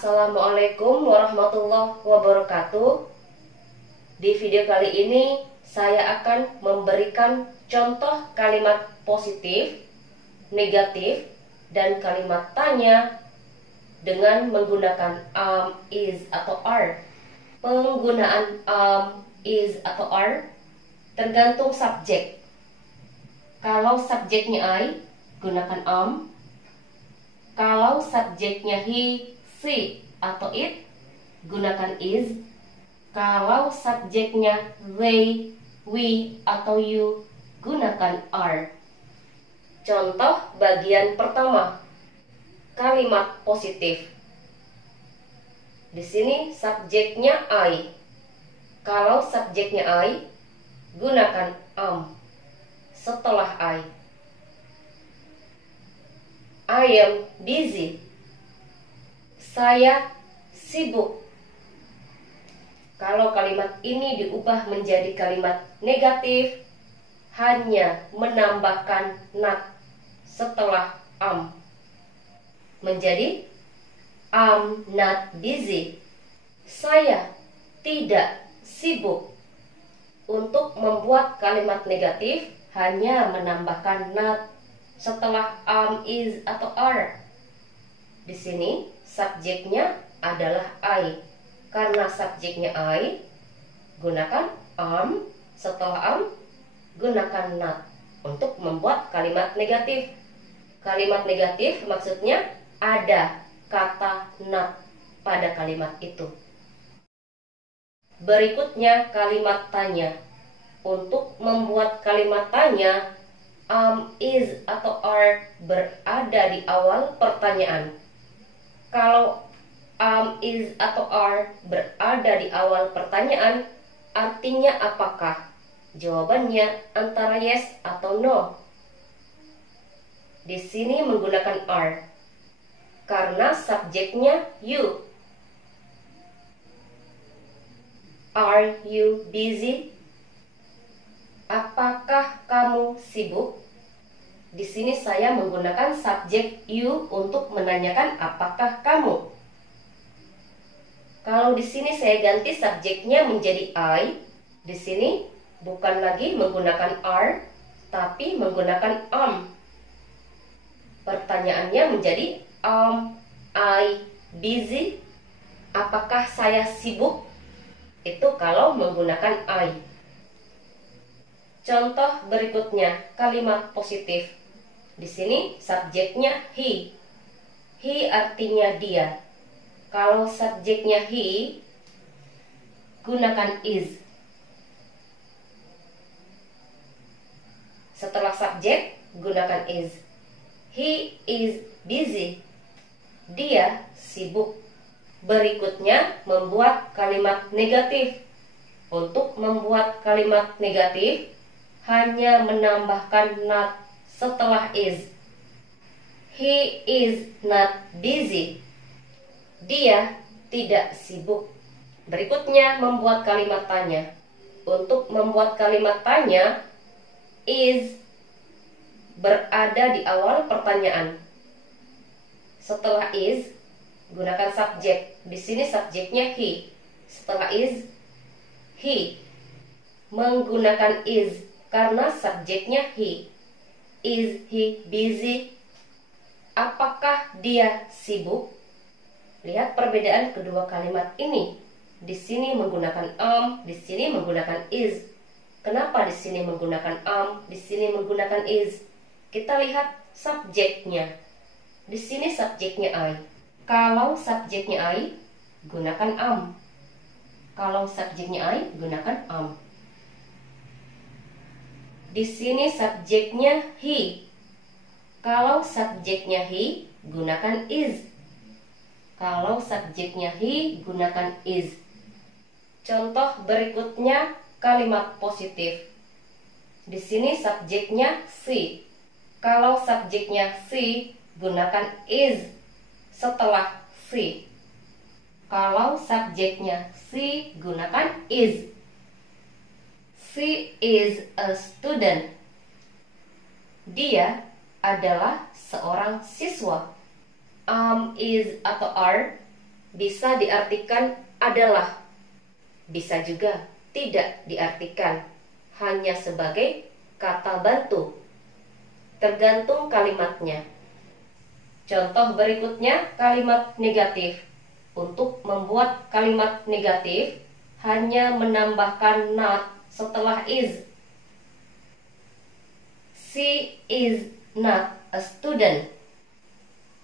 Assalamualaikum warahmatullahi wabarakatuh. Di video kali ini saya akan memberikan contoh kalimat positif, negatif, dan kalimat tanya dengan menggunakan am, is, atau are. Penggunaan am, is, atau are tergantung subjek. Kalau subjeknya I, gunakan am. Kalau subjeknya he, she, atau it, gunakan is. Kalau subjeknya they, we, atau you, gunakan are. Contoh bagian pertama, kalimat positif. Di sini subjeknya I. Kalau subjeknya I, gunakan am setelah I. I am busy. Saya sibuk. Kalau kalimat ini diubah menjadi kalimat negatif, hanya menambahkan not setelah am. Menjadi I'm not busy. Saya tidak sibuk. Untuk membuat kalimat negatif, hanya menambahkan not setelah am, is, atau are. Di sini subjeknya adalah I. Karena subjeknya I, gunakan am. Setelah am, gunakan not untuk membuat kalimat negatif. Kalimat negatif maksudnya ada kata not pada kalimat itu. Berikutnya kalimat tanya. Untuk membuat kalimat tanya, am, is, atau are berada di awal pertanyaan. Kalau am, is, atau are berada di awal pertanyaan, artinya apakah? Jawabannya antara yes atau no. Di sini menggunakan are karena subjeknya you. Are you busy? Apakah kamu sibuk? Di sini saya menggunakan subjek you untuk menanyakan apakah kamu. Kalau di sini saya ganti subjeknya menjadi I, di sini bukan lagi menggunakan are, tapi menggunakan am. Pertanyaannya menjadi am I busy? Apakah saya sibuk? Itu kalau menggunakan I. Contoh berikutnya, kalimat positif. Di sini subjeknya he. He artinya dia. Kalau subjeknya he, gunakan is. Setelah subjek, gunakan is. He is busy. Dia sibuk. Berikutnya, membuat kalimat negatif. Untuk membuat kalimat negatif, hanya menambahkan not setelah is. He is not busy. Dia tidak sibuk. Berikutnya membuat kalimat tanya. Untuk membuat kalimat tanya, is berada di awal pertanyaan. Setelah is, gunakan subjek. Di sini subjeknya he. Setelah is, he. Menggunakan is karena subjeknya he. Is he busy? Apakah dia sibuk? Lihat perbedaan kedua kalimat ini. Di sini menggunakan am, di sini menggunakan is. Kenapa di sini menggunakan am, di sini menggunakan is? Kita lihat subjeknya. Di sini subjeknya I. Kalau subjeknya I, gunakan am. Kalau subjeknya I, gunakan am. Di sini subjeknya he. Kalau subjeknya he, gunakan is. Kalau subjeknya he, gunakan is. Contoh berikutnya kalimat positif. Di sini subjeknya she. Kalau subjeknya she, gunakan is setelah she. Kalau subjeknya she, gunakan is. She is a student. Dia adalah seorang siswa. Is atau are bisa diartikan adalah, bisa juga tidak diartikan, hanya sebagai kata bantu, tergantung kalimatnya. Contoh berikutnya kalimat negatif. Untuk membuat kalimat negatif, hanya menambahkan not setelah is. She is not a student.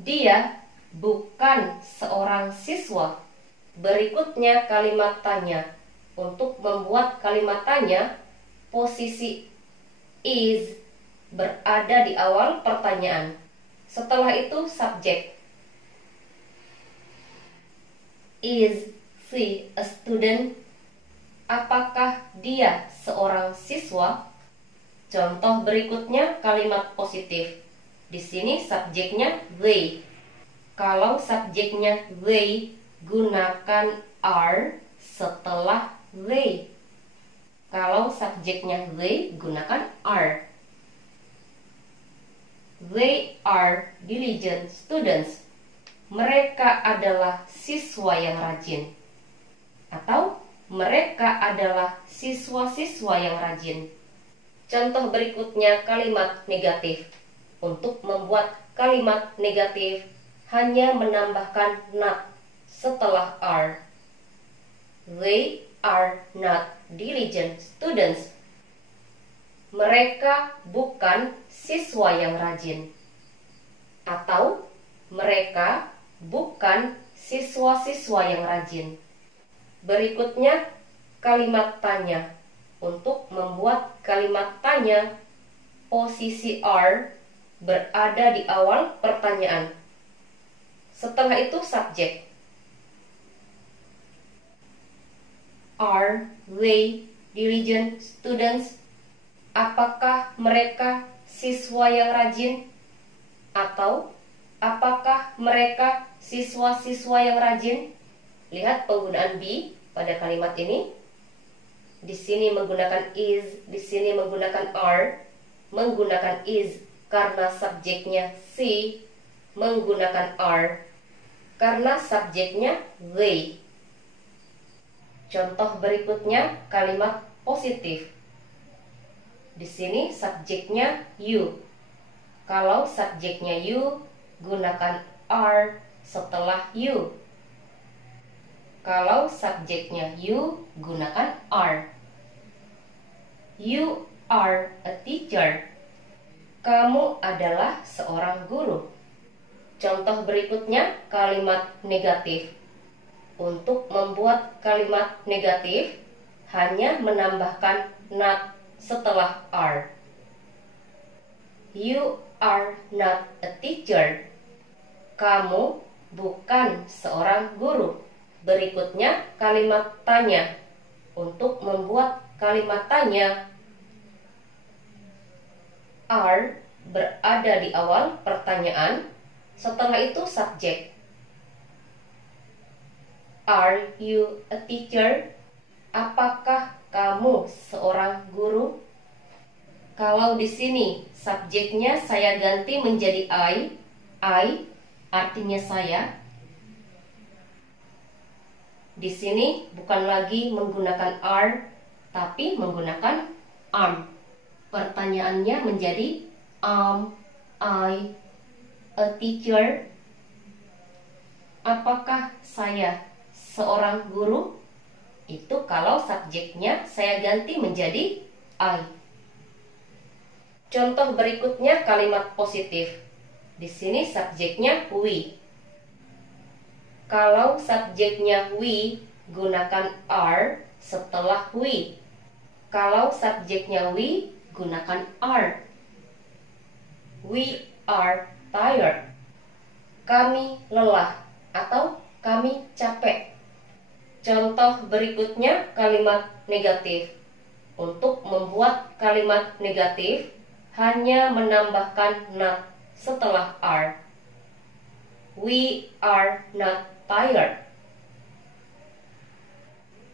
Dia bukan seorang siswa. Berikutnya kalimat tanya. Untuk membuat kalimat tanya, posisi is berada di awal pertanyaan. Setelah itu subjek. Is she a student? Apakah dia seorang siswa? Contoh berikutnya kalimat positif. Di sini subjeknya they. Kalau subjeknya they, gunakan are setelah they. Kalau subjeknya they, gunakan are. They are diligent students. Mereka adalah siswa yang rajin. Atau mereka adalah siswa-siswa yang rajin. Contoh berikutnya kalimat negatif. Untuk membuat kalimat negatif, hanya menambahkan not setelah are. They are not diligent students. Mereka bukan siswa yang rajin. Atau mereka bukan siswa-siswa yang rajin. Berikutnya kalimat tanya. Untuk membuat kalimat tanya, posisi are berada di awal pertanyaan. Setelah itu subjek. Are they diligent students? Apakah mereka siswa yang rajin? Atau apakah mereka siswa-siswa yang rajin? Lihat penggunaan be pada kalimat ini. Di sini menggunakan is, di sini menggunakan are. Menggunakan is karena subjeknya she, menggunakan are karena subjeknya they. Contoh berikutnya kalimat positif. Di sini subjeknya you. Kalau subjeknya you, gunakan are setelah you. Kalau subjeknya you, gunakan are. You are a teacher. Kamu adalah seorang guru. Contoh berikutnya kalimat negatif. Untuk membuat kalimat negatif, hanya menambahkan not setelah are. You are not a teacher. Kamu bukan seorang guru. Berikutnya kalimat tanya. Untuk membuat kalimat tanya, are berada di awal pertanyaan. Setelah itu subjek. Are you a teacher? Apakah kamu seorang guru? Kalau di sini subjeknya saya ganti menjadi I artinya saya. Di sini bukan lagi menggunakan are, tapi menggunakan am. Pertanyaannya menjadi am I a teacher? Apakah saya seorang guru? Itu kalau subjeknya saya ganti menjadi I. Contoh berikutnya kalimat positif. Di sini subjeknya we. Kalau subjeknya we, gunakan are setelah we. Kalau subjeknya we, gunakan are. We are tired. Kami lelah atau kami capek. Contoh berikutnya kalimat negatif. Untuk membuat kalimat negatif, hanya menambahkan not setelah are. We are not tired.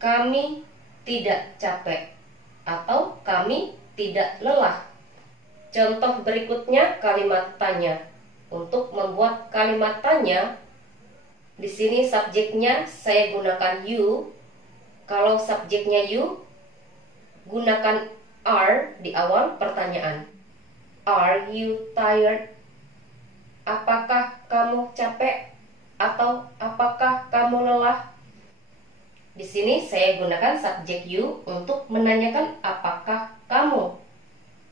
Kami tidak capek atau kami tidak lelah. Contoh berikutnya kalimat tanya. Untuk membuat kalimat tanya, Di sini subjeknya saya gunakan you. Kalau subjeknya you, gunakan are di awal pertanyaan. Are you tired? Apakah kamu capek? Atau apakah kamu lelah? Di sini saya gunakan subjek you untuk menanyakan apakah kamu.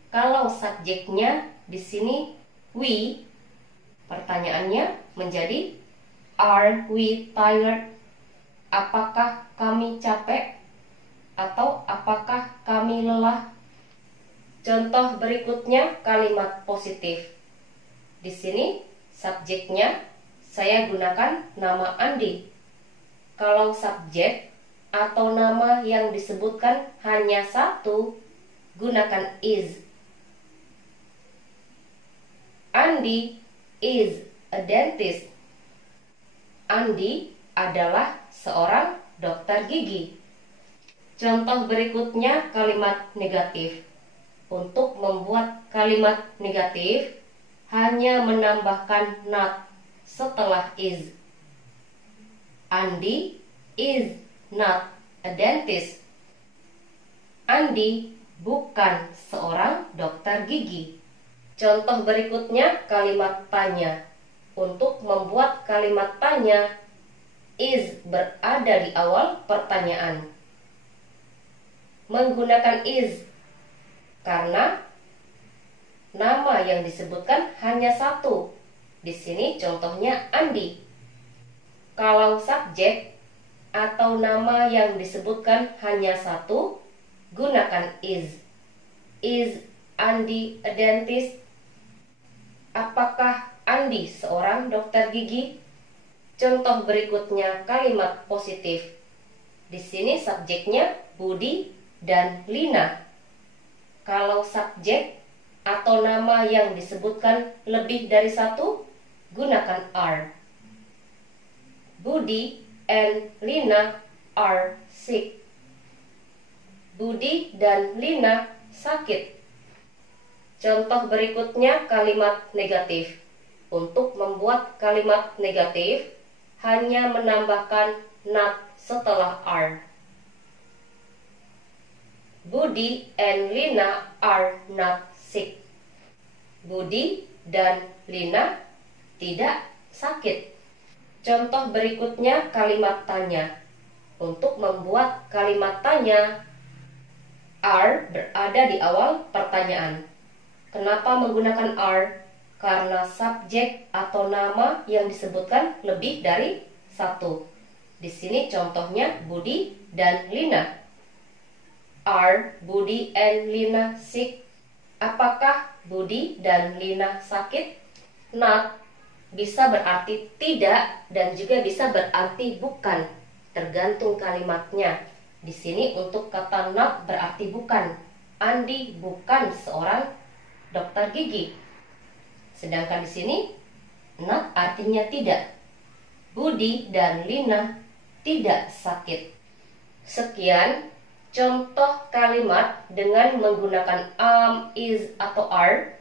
Kalau subjeknya di sini we, pertanyaannya menjadi are we tired? Apakah kami capek? Atau apakah kami lelah? Contoh berikutnya kalimat positif. Di sini subjeknya saya gunakan nama Andi. Kalau subjek atau nama yang disebutkan hanya satu, gunakan is. Andi is a dentist. Andi adalah seorang dokter gigi. Contoh berikutnya kalimat negatif. Untuk membuat kalimat negatif, hanya menambahkan not setelah is. Andi is not a dentist. Andi bukan seorang dokter gigi. Contoh berikutnya kalimat tanya. Untuk membuat kalimat tanya, is berada di awal pertanyaan. Menggunakan is karena nama yang disebutkan hanya satu. Di sini contohnya Andi. Kalau subjek atau nama yang disebutkan hanya satu, gunakan is. Is Andi a dentist? Apakah Andi seorang dokter gigi? Contoh berikutnya kalimat positif. Di sini subjeknya Budi dan Lina. Kalau subjek atau nama yang disebutkan lebih dari satu, gunakan are. Budi and Lina are sick. Budi dan Lina sakit. Contoh berikutnya kalimat negatif. Untuk membuat kalimat negatif, hanya menambahkan not setelah are. Budi and Lina are not sick. Budi dan Lina tidak sakit. Contoh berikutnya kalimat tanya. Untuk membuat kalimat tanya, are berada di awal pertanyaan. Kenapa menggunakan are? Karena subjek atau nama yang disebutkan lebih dari satu. Di sini contohnya Budi dan Lina. Are Budi and Lina sick? Apakah Budi dan Lina sakit? Not bisa berarti tidak dan juga bisa berarti bukan, tergantung kalimatnya. Di sini untuk kata not berarti bukan. Andi bukan seorang dokter gigi. Sedangkan di sini not artinya tidak. Budi dan Lina tidak sakit. Sekian contoh kalimat dengan menggunakan am, is, atau are.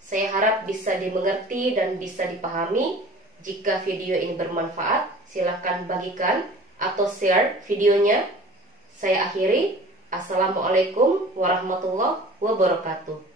Saya harap bisa dimengerti dan bisa dipahami. Jika video ini bermanfaat, silakan bagikan atau share videonya. Saya akhiri. Assalamualaikum warahmatullahi wabarakatuh.